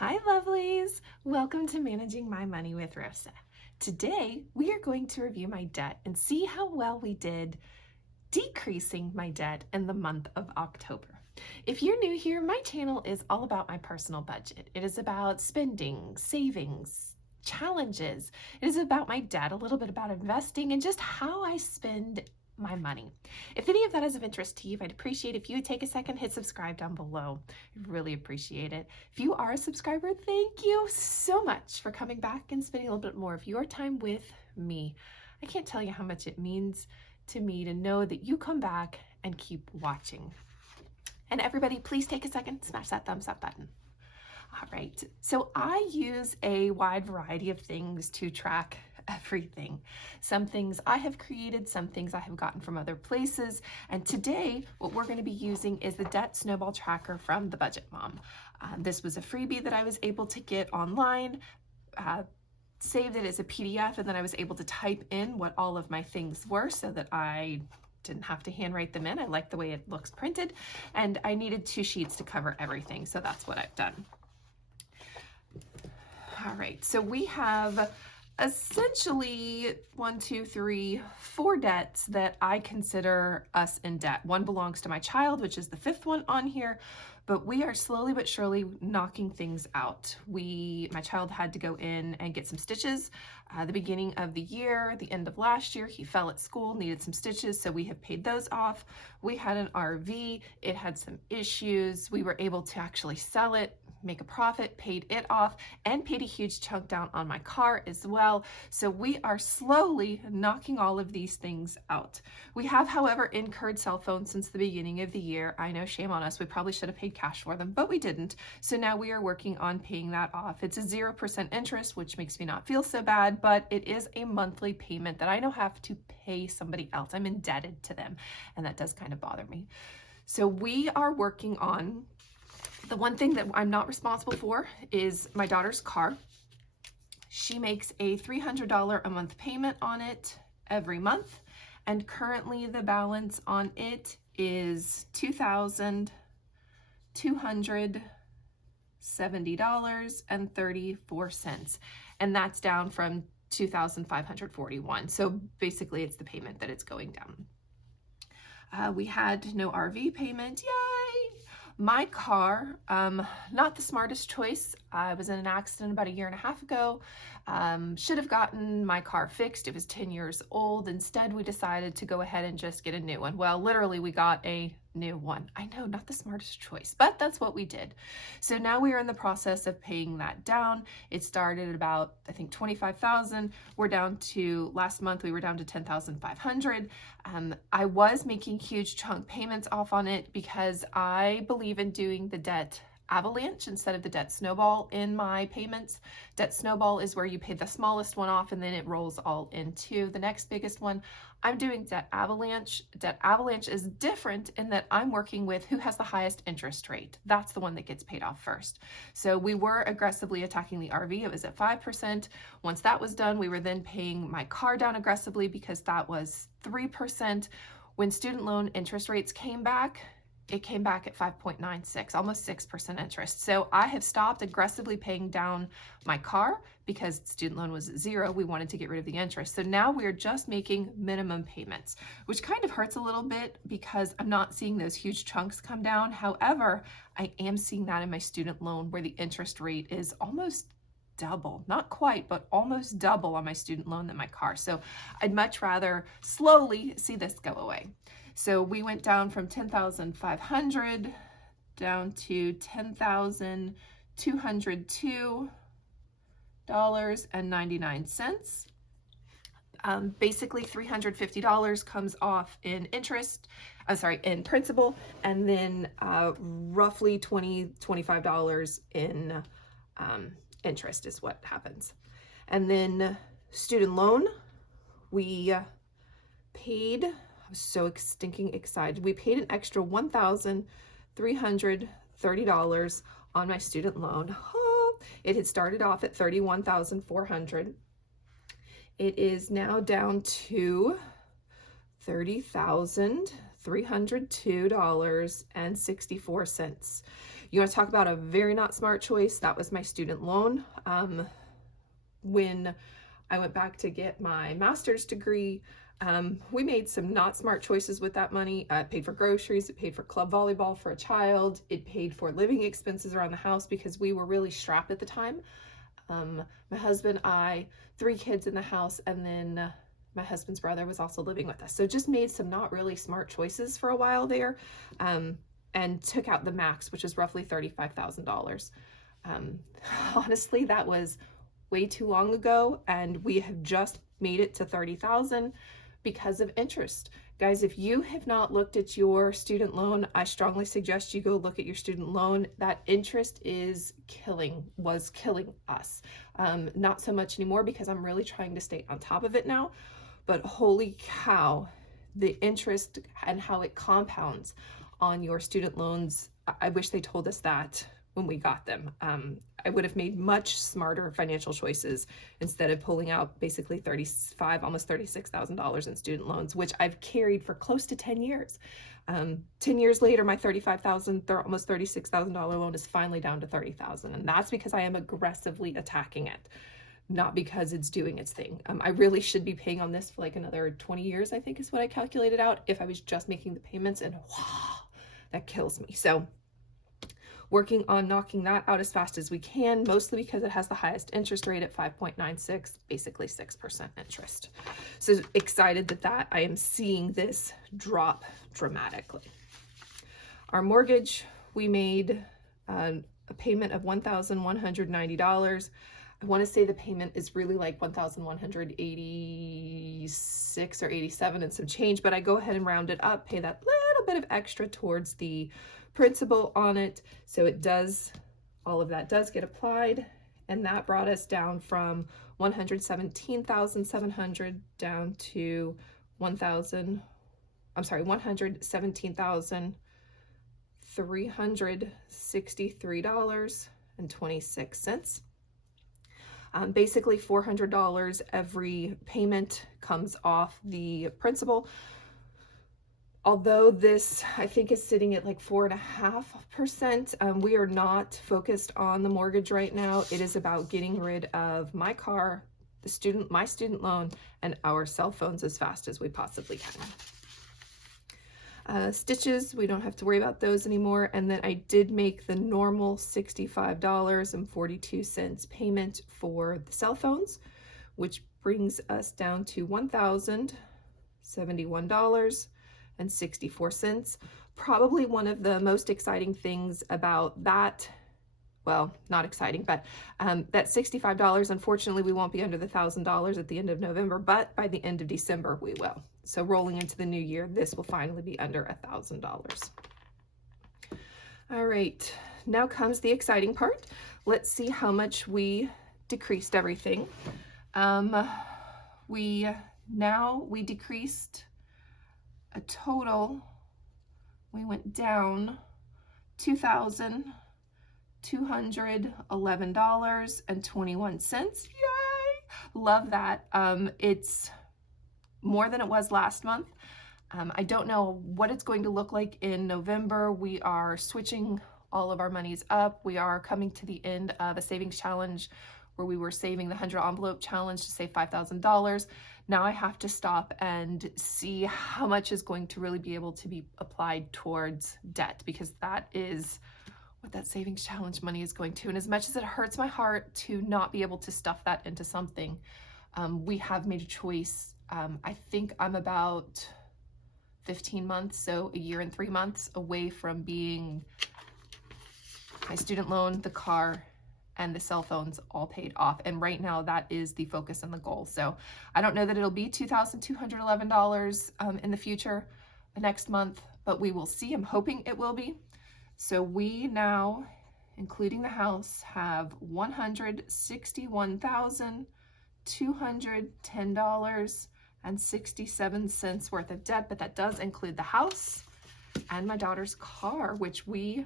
Hi lovelies! Welcome to Managing My Money with Rosa. Today we are going to review my debt and see how well we did decreasing my debt in the month of October. If you're new here, my channel is all about my personal budget. It is about spending, savings, challenges. It is about my debt, a little bit about investing, and just how I spend my money. If any of that is of interest to you, I'd appreciate if you would take a second, hit subscribe down below. I'd really appreciate it. If you are a subscriber, thank you so much for coming back and spending a little bit more of your time with me. I can't tell you how much it means to me to know that you come back and keep watching. And everybody, please take a second, smash that thumbs up button. All right, so I use a wide variety of things to track everything. Some things I have created, some things I have gotten from other places. And today, what we're going to be using is the Debt Snowball Tracker from the Budget Mom. This was a freebie that I was able to get online, saved it as a PDF, and then I was able to type in what all of my things were so that I didn't have to handwrite them in. I like the way it looks printed, and I needed 2 sheets to cover everything, so that's what I've done. All right, so we have essentially 4 debts that I consider us in debt. One belongs to my child, which is the 5th one on here, but we are slowly but surely knocking things out. My child had to go in and get some stitches the beginning of the year, the end of last year. He fell at school, needed some stitches, so we have paid those off. We had an RV, it had some issues. We were able to actually sell it, make a profit, paid it off, and paid a huge chunk down on my car as well. So we are slowly knocking all of these things out. We have, however, incurred cell phones since the beginning of the year. I know, shame on us. We probably should have paid cash for them, but we didn't. So now we are working on paying that off. It's a 0% interest, which makes me not feel so bad, but it is a monthly payment that I now have to pay somebody else. I'm indebted to them, and that does kind of bother me. So we are working on the one thing that I'm not responsible for is my daughter's car. She makes a $300 a month payment on it every month, and currently the balance on it is $2,270.34, and that's down from $2,541. So basically it's the payment that it's going down. We had no RV payment, yay! My car, not the smartest choice. I was in an accident about 1.5 years ago. Should have gotten my car fixed. It was 10 years old. Instead, we decided to go ahead and just get a new one. Well, literally, we got a new one. I know, not the smartest choice, but that's what we did. So now we are in the process of paying that down. It started at about, I think, $25,000. We're down to, last month, we were down to $10,500. I was making huge chunk payments off on it because I believe in doing the debt avalanche instead of the debt snowball in my payments. Debt snowball is where you pay the smallest one off and then it rolls all into the next biggest one. I'm doing debt avalanche. Debt avalanche is different in that I'm working with who has the highest interest rate. That's the one that gets paid off first. So we were aggressively attacking the RV. It was at 5%. Once that was done, we were then paying my car down aggressively because that was 3%. When student loan interest rates came back, it came back at 5.96, almost 6% interest. So I have stopped aggressively paying down my car because student loan was at 0. We wanted to get rid of the interest. So now we're just making minimum payments, which kind of hurts a little bit because I'm not seeing those huge chunks come down. However, I am seeing that in my student loan where the interest rate is almost double, not quite, but almost double on my student loan than my car. So I'd much rather slowly see this go away. So we went down from $10,500 down to $10,202.99. Basically $350 comes off in interest, in principal, and then roughly $25 in interest is what happens. And then student loan, we paid, I was so stinking excited, we paid an extra $1,330 on my student loan. It had started off at $31,400. It is now down to $30,302.64. You want to talk about a very not smart choice? That was my student loan. When I went back to get my master's degree, we made some not smart choices with that money. It paid for groceries, it paid for club volleyball for a child, it paid for living expenses around the house because we were really strapped at the time. My husband, I, 3 kids in the house, and then my husband's brother was also living with us. So just made some not really smart choices for a while there, and took out the max, which is roughly $35,000. Honestly, that was way too long ago, and we have just made it to $30,000 because of interest. Guys, if you have not looked at your student loan, I strongly suggest you go look at your student loan. That interest was killing us. Not so much anymore because I'm really trying to stay on top of it now, but holy cow, the interest and how it compounds on your student loans. I wish they told us that when we got them. I would have made much smarter financial choices instead of pulling out basically almost $36,000 in student loans, which I've carried for close to 10 years. 10 years later, my $35,000, almost $36,000 loan is finally down to $30,000. And that's because I am aggressively attacking it, not because it's doing its thing. I really should be paying on this for like another 20 years, I think is what I calculated out, if I was just making the payments, and wow, that kills me. So working on knocking that out as fast as we can, mostly because it has the highest interest rate at 5.96, basically 6% interest. So excited that I am seeing this drop dramatically. Our mortgage, we made a payment of $1,190. I want to say the payment is really like $1,186 or 87 and some change, but I go ahead and round it up, pay that little bit of extra towards the principal on it. So it does, all of that does get applied, and that brought us down from $117,700 down to $117,363.26. Basically $400 every payment comes off the principal. Although this, I think, is sitting at like 4.5%, we are not focused on the mortgage right now. It is about getting rid of my car, my student loan, and our cell phones as fast as we possibly can. Stitches, we don't have to worry about those anymore. And then I did make the normal $65.42 payment for the cell phones, which brings us down to $1,071.64. Probably one of the most exciting things about that, well, not exciting, but that $65, unfortunately, we won't be under the $1,000 at the end of November, but by the end of December, we will. So rolling into the new year, this will finally be under $1,000. All right, now comes the exciting part. Let's see how much we decreased everything. We decreased a total, we went down $2,211.21. Yay! Love that. It's more than it was last month. I don't know what it's going to look like in November. We are switching all of our monies up. We are coming to the end of a savings challenge where we were saving the 100 envelope challenge to save $5,000. Now I have to stop and see how much is going to really be able to be applied towards debt, because that is what that savings challenge money is going to. And as much as it hurts my heart to not be able to stuff that into something, we have made a choice. I think I'm about 15 months, so a year and 3 months away from being my student loan, the car, and the cell phones all paid off. And right now that is the focus and the goal. So I don't know that it'll be $2,211 in the future, next month, but we will see. I'm hoping it will be. So we now, including the house, have $161,210.67 worth of debt, but that does include the house and my daughter's car, which we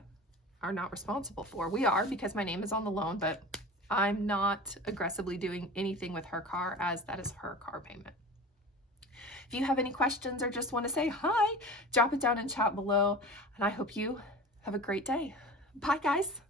are not responsible for. We are, because my name is on the loan, but I'm not aggressively doing anything with her car, as that is her car payment. If you have any questions or just want to say hi, drop it down in chat below, and I hope you have a great day. Bye, guys.